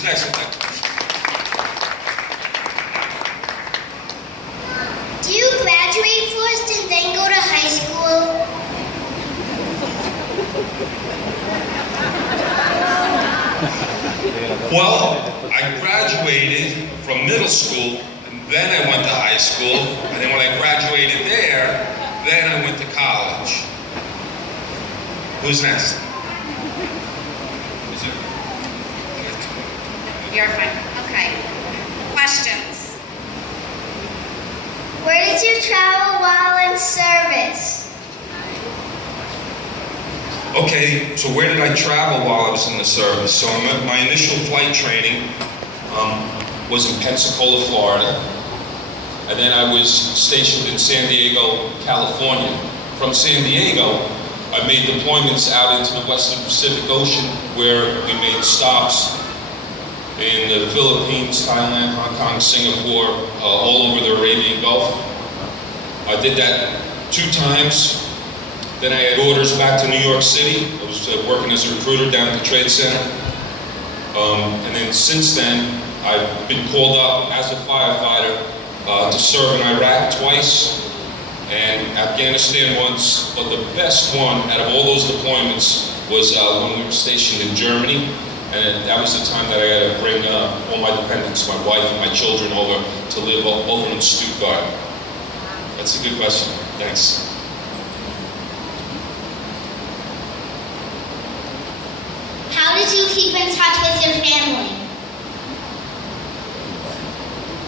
Who's next with that question? Do you graduate first and then go to high school? Well, I graduated from middle school, and then I went to high school, and then when I graduated there, then I went to college. Who's next? Is it? You're fine. Okay. Questions? Where did you travel while in service? Okay, so where did I travel while I was in the service? So my initial flight training was in Pensacola, Florida. And then I was stationed in San Diego, California. From San Diego, I made deployments out into the Western Pacific Ocean where we made stops in the Philippines, Thailand, Hong Kong, Singapore, all over the Arabian Gulf. I did that 2 times. Then I had orders back to New York City. I was working as a recruiter down at the Trade Center. And then since then, I've been called up as a firefighter to serve in Iraq twice and Afghanistan once. But the best one out of all those deployments was when we were stationed in Germany. And that was the time that I had to bring all my dependents, my wife and my children, over to live over in Stuttgart. That's a good question. Thanks. How did you keep in touch with your family?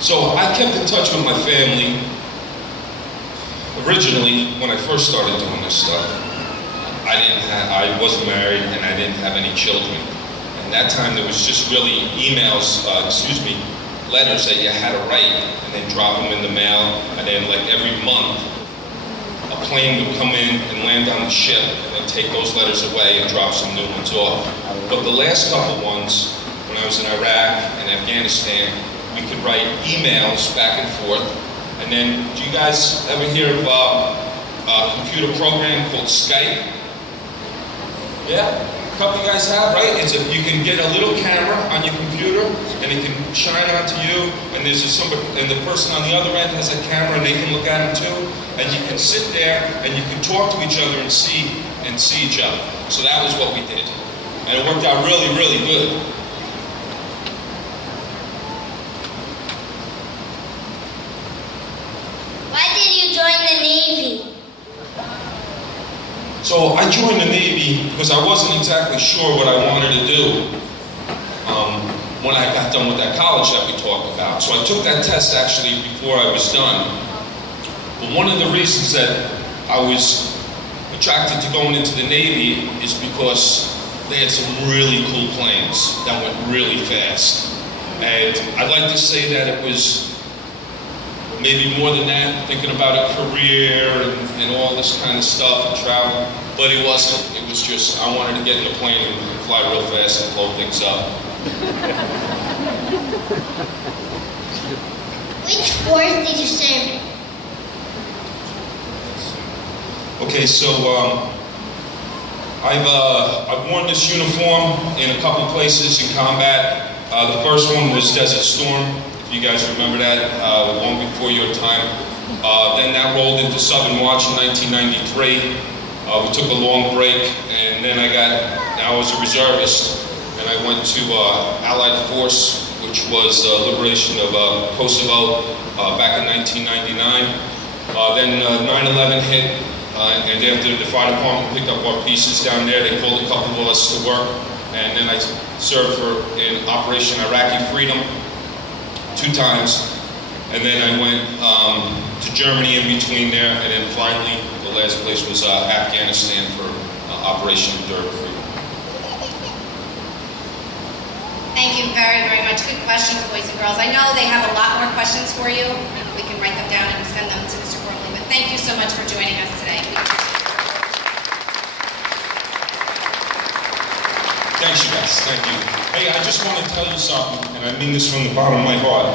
So I kept in touch with my family originally when I first started doing this stuff. I wasn't married and I didn't have any children. And that time there was just really emails, letters that you had to write and then drop them in the mail. And then like every month, a plane would come in and land on the ship and then take those letters away and drop some new ones off. But the last couple ones, when I was in Iraq and Afghanistan, we could write emails back and forth. And then, do you guys ever hear of a computer program called Skype? Yeah? A couple of you guys have, right? You can get a little camera on your computer and it can shine onto you, and and the person on the other end has a camera and they can look at it too. And you can sit there and you can talk to each other and see each other. So that was what we did. And it worked out really, really good. Why did you join the Navy? So I joined the Navy because I wasn't exactly sure what I wanted to do when I got done with that college that we talked about. So I took that test actually before I was done. But one of the reasons that I was attracted to going into the Navy is because they had some really cool planes that went really fast. And I'd like to say that it was maybe more than that, thinking about a career and all this kind of stuff and travel, but it wasn't. It was just, I wanted to get in a plane and fly real fast and blow things up. Which wars did you serve in? Okay, so I've worn this uniform in a couple places in combat. The first one was Desert Storm, if you guys remember that, long before your time. Then that rolled into Southern Watch in 1993. We took a long break, and then I was a reservist, and I went to Allied Force, which was the liberation of Kosovo back in 1999. Then 9/11 hit. And after the fire department picked up our pieces down there, they called a couple of us to work. And then I served in Operation Iraqi Freedom 2 times. And then I went to Germany in between there. And then finally, the last place was Afghanistan for Operation Enduring Freedom. Thank you very, very much. Good questions, boys and girls. I know they have a lot more questions for you. Maybe we can write them down and send them to Mr. Worley. But thank you so much for joining us today. Thanks, you guys. Thank you. Hey, I just want to tell you something, and I mean this from the bottom of my heart.